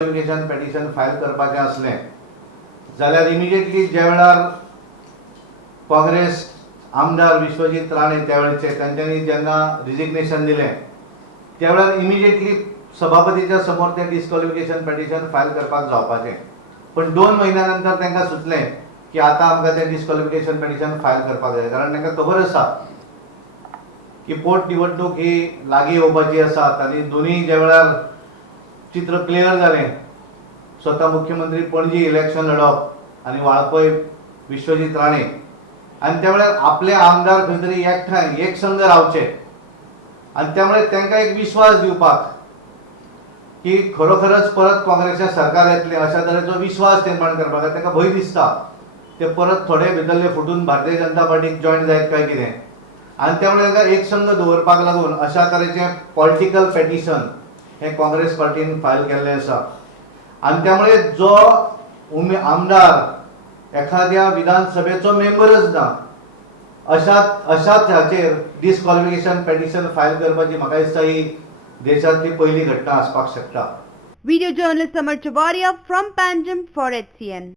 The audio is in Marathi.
डिस्क्वॉलिफिकेशन पेटिशन फायल करपाचें असलें जाल्यार इमिजिएटली ज्या वेळार काँग्रेस आमदार विश्वजीत राणे त्यावेळेचे त्यांनी जेन्ना रिजिग्नेशन दिलें त्या वेळार इमिजिएटली सभापतीच्या समोर तें डिस्क्वॉलिफिकेशन पेटिशन फायल करपाक जावपाचें, पण 2 म्हयन्या नंतर तांकां सुचलें की आतां आमकां तें डिस्क्वॉलिफिकेशन पेटिशन फायल करपाक जाय, कारण तांकां खबर आसा की पोटनिवडणूक ही लागीं येवपाची आसा आनी दोनूय ज्या वेळार चित्र क्लियर जालें, स्वता मुख्यमंत्री पणजी इलेक्शन लडप आनी वाळपय विश्वजीत राणे, आनी त्या वेळार आपले आमदार खंय तरी एकठांय एक संघ रावचे आनी त्यामुळे तांकां एक विश्वास दिवपाक की खरोखरच परत काँग्रेसचें सरकार येतलें अशा तरेचो विश्वास निर्माण करपाक तांकां भंय दिसता ते परत थोडे भितरले फुटून भारतीय जनता पार्टीक जॉयन जायत काय कितें, आनी त्यामुळे तांकां एक संघ दवरपाक लागून अशा तरेचें पॉलिटिकल पेटिशन हे काँग्रेस पार्टीन फायल केल्लें आसा। आनी त्यामुळे जो आमदार एखाद्या विधानसभेचो मेंबरच ना अशाच हाचेर डिस्क्वॉलिफिकेशन पेटिशन फायल करपाची म्हाका दिसता ही देशांतली पहिली घटना आसपाक शकता। Video journalist Amar Chavaria from Panjim for HCN.